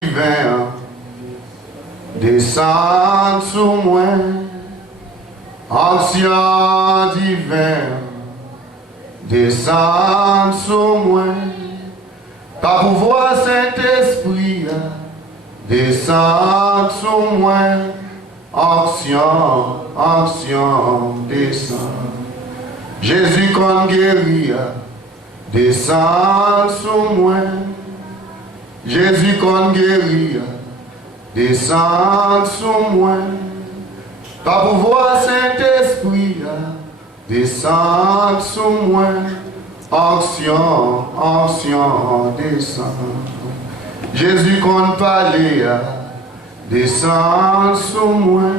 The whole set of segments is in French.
divin, descend sous moi, ancien divin, descend sous moi, ta pouvoir Saint-Esprit, descend sous moi, ancien, descend. Jésus qu'on guérit, descend sous moi. Jésus qu'on guérit, descend sous moi. Ta pouvoir Saint-Esprit, descend sous moi. Ancien, descend. Jésus qu'on parlait, descend sous moi.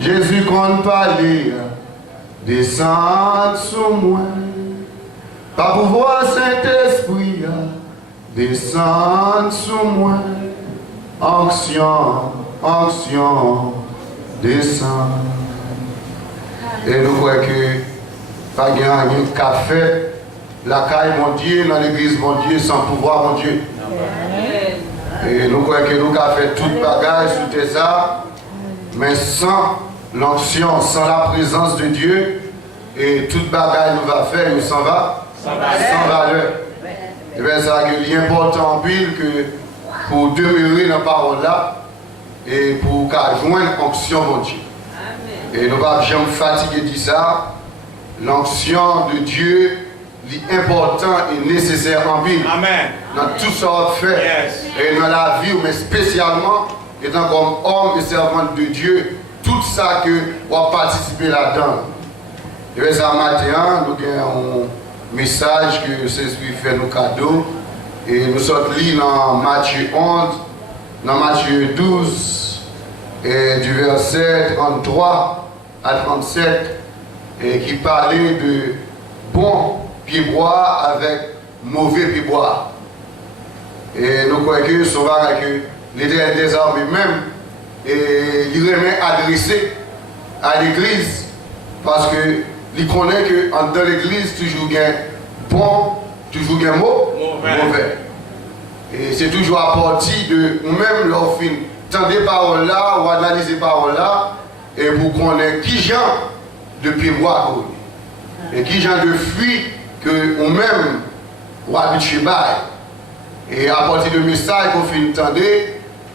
Jésus qu'on parlait, descend sous moi. Ta pouvoir Saint-Esprit, descend sous moi, ancien, descend. Et nous voyons que pas de café, la caille mon Dieu, dans l'église mon Dieu, sans pouvoir mon Dieu. Et nous voyons que nous avons fait toute bagage sur ça, mais sans l'onction, sans la présence de Dieu, et toute bagage nous va faire, nous s'en va, sans valeur. Et bien, ça est important en pile que pour demeurer dans la parole là et pour joindre l'onction de Dieu. Et nous ne pouvons jamais fatiguer de ça. L'onction de Dieu est important et nécessaire en pile. Amen. Dans tout ce qu'on fait. Yes. Et dans la vie, mais spécialement, étant comme homme et servant de Dieu, tout ça que on participer là-dedans. Et bien, ça matin, nous avons message que Saint-Esprit fait nos cadeaux et nous sommes lits dans Matthieu 11, dans Matthieu 12 et du verset 33 à 37 et qui parlait de bon pied-bois avec mauvais pied-bois. Et nous croyons que ce va que l'Éternel des armées même et il remet adressé à l'Église parce que il connaît que dans l'église, toujours il y a bon, toujours il y a mauvais. Et c'est toujours à partir de nous-mêmes, leur fin, tendre paroles là, ou analyser paroles là, et pour connaître qui genre de pied-bois et qui genre de fruits que nous-mêmes, ou habitués à. Et à partir de message qu'on fait entendre,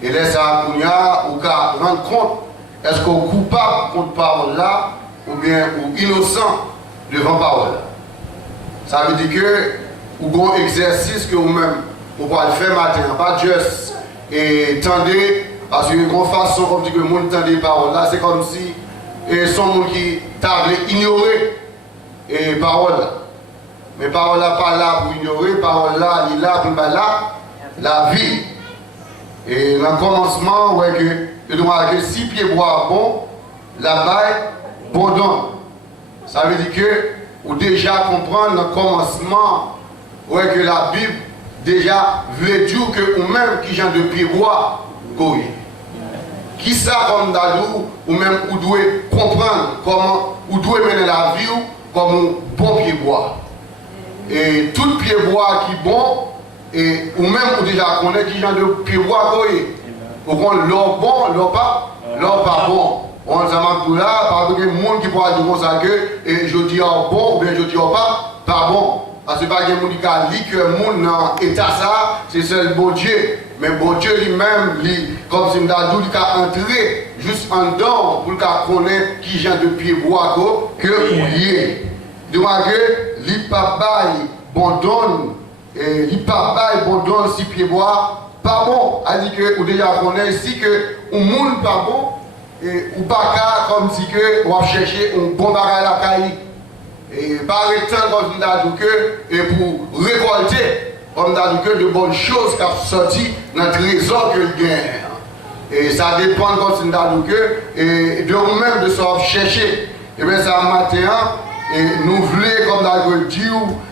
et laisse à Kounia, ou qu'à rendre compte, est-ce qu'on est coupable contre parole là, ou bien ou innocent devant parole. Ça veut dire que ou bon exercice que vous-même vous pouvez faire matin, pas juste et tendez, parce que une façon comme dit que le monde tendait parole là, c'est comme si et son monde qui table ignorer et parole là. Mais parole là pas là pour ignorer, parole là il est là pour la vie. Et dans le commencement, ouais que si pied bois bon, la baille bon don. Ça veut dire que, ou déjà comprendre le commencement, ouais, que la Bible déjà veut dire que ou même qui genre de pied bois, qui ça comme d'adou, ou même ou doit comprendre comment, ou doit mener la vie comme un bon pied bois. Et tout pied bois qui est bon, et ou même ou déjà connaît qui genre de pied bois, ou qu'on l'or bon, l'or pas bon. On s'en là, parce que les gens qui pourra dire ça que et je dis bon ou bien je dis pas bon. Parce que pas que les gens qui disent que le monde dans l'état ça, c'est seul bon Dieu. Mais bon Dieu lui-même, comme si il a entré juste en dedans pour qu'il connaisse qui genre de pied bois que vous y est. Donc, il n'y a pas bon don, et il n'y a pas bon don si pied bois pas bon. Il dit que vous déjà connaissez ici que le monde pas bon. Et ou pas comme si que on va chercher un bon bagage à la caille et pas rester comme dans que et pour récolter comme dans que de bonnes choses qui sont sorties dans le trésor que le gagne. Et ça dépend comme si dans que et de nous-mêmes de se chercher. Et bien ça matin et nous voulons comme dans le Dieu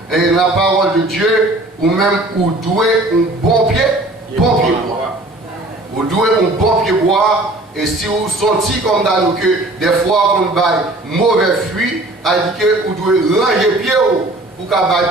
et la parole de Dieu ou même ou douer un bon pied bois. Ou douer un bon pied bois. Et si vous sentez comme dans nous que des fois on baille mauvais fruit, elle dit que vous devez ranger pied pour qu'elle baille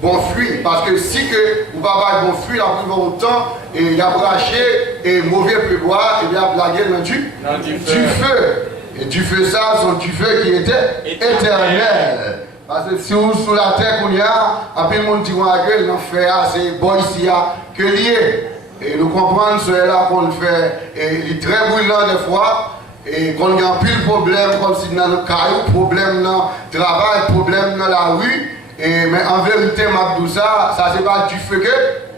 bon fruit. Parce que si que vous n'avez pas bon fruit, la plupart du temps, il y a braché et mauvais peut boire, et il y a blagué dans du feu. Et du feu ça, c'est du feu qui était éternel. Parce que si vous sur la terre qu'on y a, après le monde dit que l'enfer, c'est bon ici que lié. Et nous comprenons cela qu'on fait, et il est très brûlant des fois. Et quand il y a plus de problème, comme si dans le caillou, problème dans le travail, problème dans la rue, mais en vérité, ça c'est pas du feu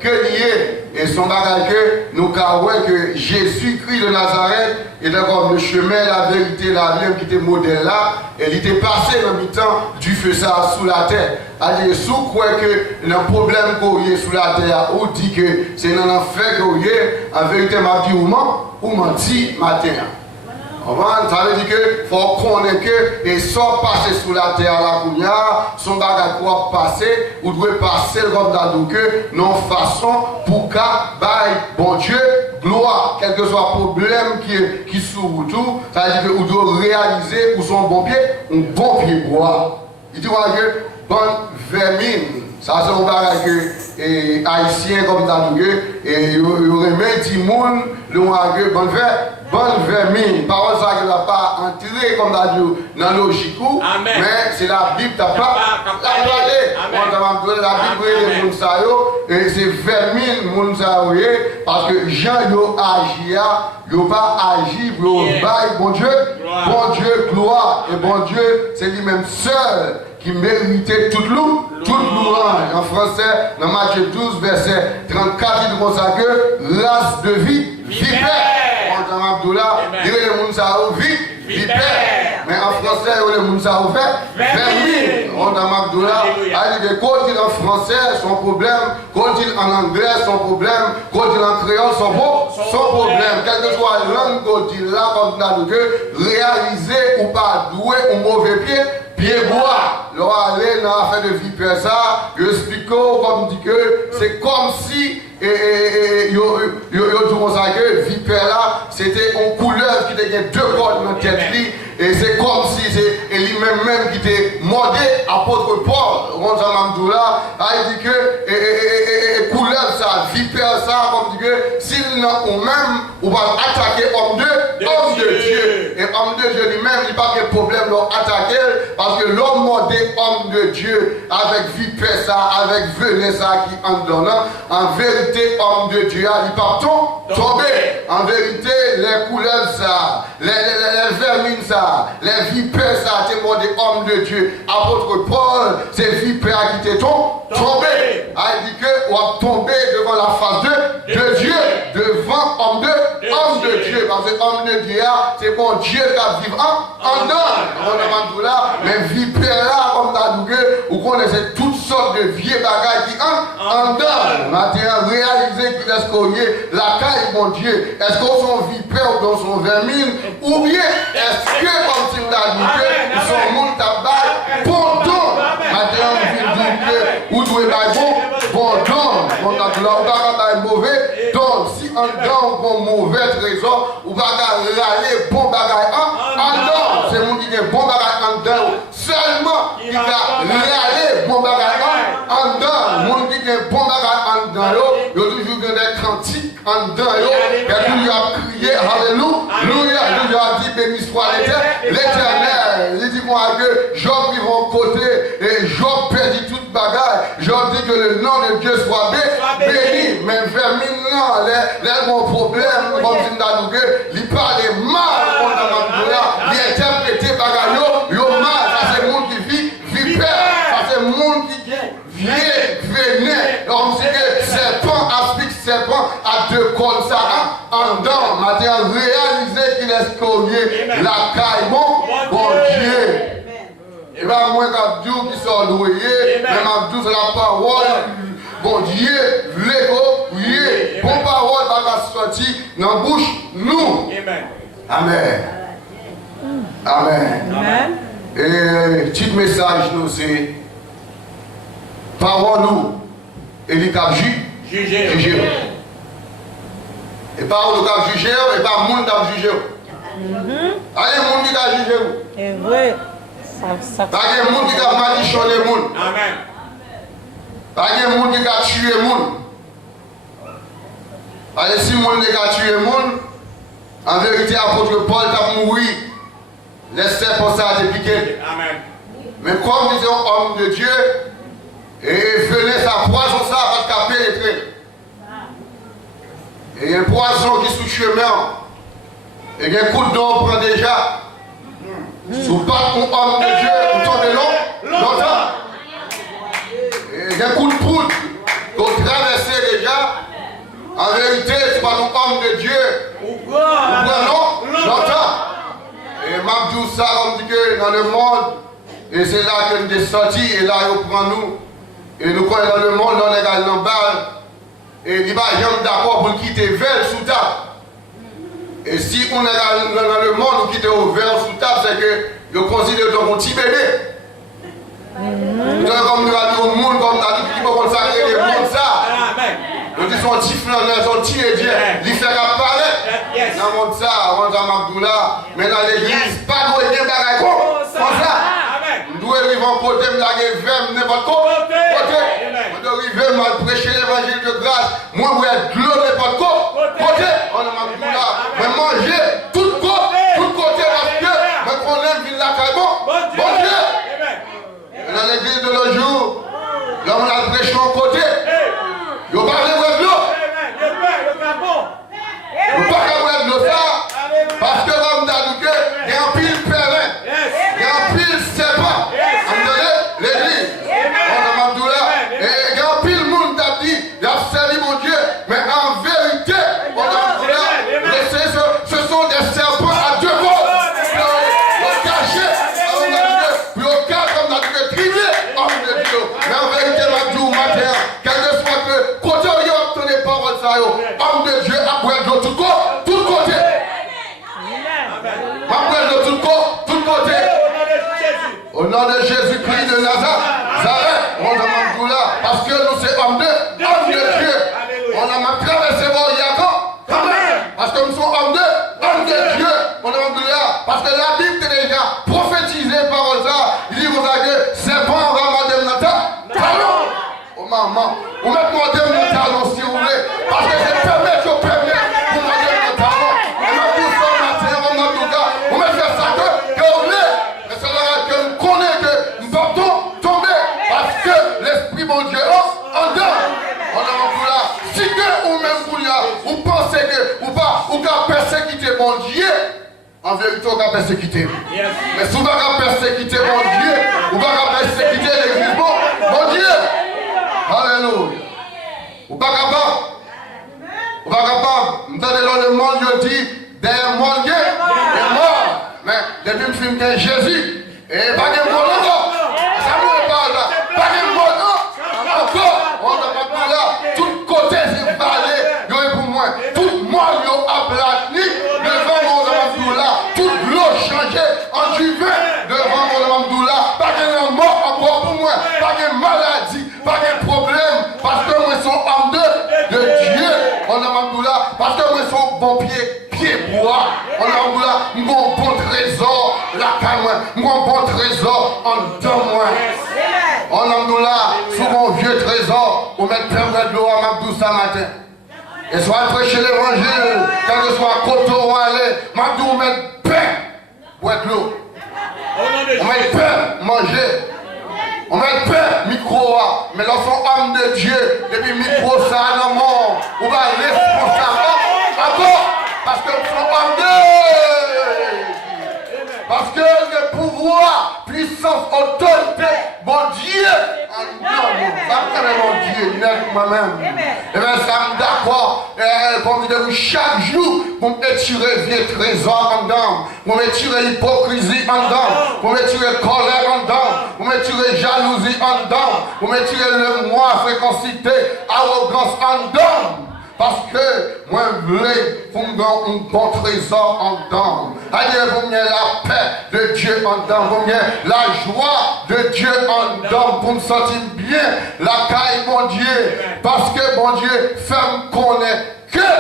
que lié. Et son bagage que nous avons que Jésus-Christ de Nazareth était comme le chemin, la vérité, la vie qui était modèle là, et il était passé dans le temps du feu ça sous la terre. C'est-à-dire, si vous croyez que le problème qu'il y a sous la terre, ou dit que c'est dans l'enfer qu'il y a, en vérité, m'a dit ou menti matin. Ça veut dire qu'il faut connaître que et sans passer sous la terre là, son bagage pour passer, ou doit passer comme d'adou que non façon pour qu'à bon Dieu gloire, quel que soit le problème qui s'ouvre tout, ça veut dire que vous devez réaliser pour son bon pied bois. Il dit que bonne vermine, ça c'est un bagage que haïtien comme d'adou que et il remet 10 monde le bonne verre. Bonne vermine, parole ça qui n'a pas entré comme dans la logique, mais c'est la Bible qui n'a pas la Bible et c'est vermine parce que Jean agi, il n'a pas agi pour bon Dieu gloire, et bon Dieu c'est lui-même seul qui méritait toute louange. En français, dans Matthieu 12, verset 34, il dit comme ça que race de vie, vipère. Abdullah, il y a les gens qui vipère. Mais en français, il y a les gens qui vermine. On a Abdullah, il dit que quand il est en français, son problème, quand il est en anglais, son problème, quand il est en créole, son problème. Quelle que soit la langue qu'on dit là, comme ça, réaliser ou pas doué ou mauvais pied bois. Là, aller dans l'affaire de vipère, ça, je explique comme dit que c'est comme si yo dit ça que vipère là, c'était une couleur qui était deux cordes dans la tête. Et c'est comme si c'est lui-même qui était mordé apôtre Paul. On il dit que couleur ça, vipère ça, comme dit que s'il n'a ou même, on va attaquer homme de Dieu. Et homme de Dieu lui-même, il n'y a pas de problème d'attaquer parce que l'homme mordé homme de Dieu avec vipère ça, avec venin ça qui en donnant, en vérité homme de Dieu, il part tomber. En vérité, les couleurs ça, les vermines ça, les vipères ça, c'est mordé homme de Dieu. Apôtre Paul, c'est vipère qui t'est tombé. Il dit que on va tomber devant la face de Dieu, devant homme de Dieu. Parce que homme de Dieu, c'est bon Dieu qui vit en dedans. Mais vipère là, comme t'as dit, vous connaissez toutes sortes de vieux bagages qui en dedans. Maintenant, réalisez qu'il est qu'on est la caille, mon Dieu. Est-ce qu'on sont vipères ou dans son vermine? Ou bien, est-ce que, comme si on a dit que son monde tabac, bon don. Maintenant, vous devez bon don. On a dit là, on va mauvais don. Si un don, bon mauvais trésor, on va râler bon bagage en don. C'est mon qui est bon bagage en don. Seulement, il va râler bon bagage en don. Mon qui est bon bagage en don, il y a toujours des cantiques en don. Il y a toujours crié, alléluia. Il a dit, béni soit l'Éternel. Il dit moi que Job vit mon côté et Job perdit toute bagarre. Job dit que le nom de Dieu soit béni. Mais vers maintenant, les mon problème, comme tu m'as dit, il parle mal contre la il interprète bagarre, il mal. Ça c'est le monde qui vit vipère. Ça c'est le monde qui venait. Donc c'est que serpent aspique serpent à deux cordes ça en dedans. Maintenant, réaliser qu'il est scoré la caille, bon Dieu. Et bien, moi, Abdou qui sort loyer, même Abdou, c'est la parole. Bon Dieu, l'ego, oui, bon parole, va sortir dans la bouche, nous. Amen. Amen. Et petit message, nous, c'est parole, nous, et les cap juger. Et parole, nous cap juger, et pas monde cap juger. Allez, monde qui cap juger. C'est vrai. Pas de monde qui a malichonné le monde. Amen. Pas de monde qui a tué le monde. Parce que si le monde a tué le monde, en vérité, l'apôtre Paul a mouru. Laissez pour ça te piquer. Amen. Mais comme nous sommes hommes de Dieu, et venez sa poison ça parce qu'à pénétrer. Et il y a un poison qui est sous le chemin. Et il y a un coup de dent prend déjà. Sous pas un homme de Dieu, vous tombez longtemps. Et il y a un coup de poudre qu'on traverse déjà. En vérité, c'est pas un homme de Dieu. Vous prenez longtemps. Et Mabdou ça, on dit que dans le monde, et c'est là que nous sommes sortis, et là, il prend nous. Et nous croyons dans le monde, on est dans le balle. Et il dit, bah, j'aime d'accord pour quitter vers sous table. Et si on est dans le monde, on quitte au verre sous table, c'est que je considère comme un petit bébé. Comme nous avons dit au monde, comme nous avons dit, il faut consacrer le monde ça. Nous disons un petit flaneur, un petit édien, il fait apparaître. Dans le monde ça, on a Mabdoula, mais dans l'église, pas de rien bagaille comme ça. Nous devons arriver en côté, nous devons n'importe quoi. On doit arriver à prêcher l'évangile de grâce. Moi, je vais être glorieux n'importe quoi. Côté, on a Mabdoula, mais manger tout côté, parce que, mais qu'on aime vivre la caille, bon Dieu. Dans l'église de nos jours, là, on a prêché en côté. Il n'y a pas de l'eau. Il n'y a pas de l'eau ça. Parce que comme Dadouke, il y a un pile pèlerin. Il y a un pile serpent. L'église. On a Mabdoula. Et il y a un pile monde qui a dit, il a servi mon Dieu. Mais en vérité, on a Mabdoula. Ce sont des serpents à deux bords. Ils cachés. Puis au cas comme Dadouke trivé, homme de Dieu. Mais en vérité, Mabdou, matin, quel que soit que côté où il y a obtenu parole, homme de Dieu, après de tout côté. Après de tout côté. Au nom de Jésus-Christ de Nazareth, on demande tout là. Parce que nous sommes hommes de Dieu. On a même traversé vos yacons. Parce que nous sommes hommes de Dieu. On demande tout là. Parce que la Bible est déjà prophétisée par ça. Il dit vous avez c'est bon, on va demander notre talon. Oh maman, vous mettez mon demander notre talon si vous voulez. Parce que c'est permis, je permets. Vous mettez notre talon. Et ma pousse en matin, on a tout cas. Vous mettez ça que vous voulez. Mais c'est là que nous connaissons que nous partons tomber. Parce que l'Esprit mon Dieu en dedans. On a tout là. Si que ou même vous pensez que ou qu'à persécuter mon Dieu. En vérité, on va persécuter. Mais si on va persécuter mon Dieu, on va persécuter l'église, mon Dieu. Alléluia. On va capable. On va capable. Nous sommes dans le monde, je dis, derrière mon Dieu, il est mort. Mais depuis le film de Jésus, et pas de mort encore. Ça ne parle là. Pas de mort encore. On va pas là. Tout côté, c'est parlé. Il y a pour moi. Tout moi, il y a aplati devant mon Abdoula. Toute l'eau changée en du vin devant mon Abdoula. Pas de mort encore pour moi. Pas de maladie. Pas de problème. Parce que moi, je suis homme de Dieu. On a Abdoula. Parce que moi, je suis bon pied bois. On a Abdoula. Mon bon trésor. La caille, mon bon trésor en dedans moi. On a Abdoula. Sous mon vieux trésor. On met plein de l'eau à Mabdou ce matin. Et soit prêcher l'évangile, quel que soit côté où aller, Mabdou, on met pain, boire de l'eau. On met pain, manger. On met pain, micro, mais l'enfant âme de Dieu, depuis micro, ça a un mort. On va responsable. D'accord? Parce que nous sommes âme de Dieu. Parce que le pouvoir, puissance, autorité, mon Dieu, en nous, ça me Dieu, net moi-même. Et bien, ça me d'accord, comme vous chaque jour, pour m'étirer vieux trésor en dedans, pour m'étirer hypocrisie en dedans, pour m'étirer colère en dedans, pour m'étirer jalousie en dedans, pour m'étirer le moi, fréquencité, arrogance en dedans. Parce que moi, je voulais pour me donner un bon trésor en dedans. Allez, vous me la paix de Dieu en dedans. Vous me la joie de Dieu en dedans. Pour me sentir bien, la caille, mon Dieu. Parce que, mon Dieu, fait me connaître que,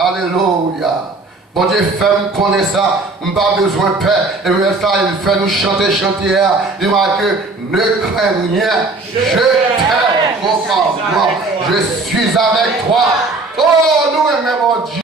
alléluia, Bon Dieu, fais-moi connaître ça. On n'a pas besoin de paix. Et bien ça, il fait nous chanter. Il m'a dit, ne crains rien. Je t'aime. Je suis avec toi. Oh, nous aimons mon Dieu.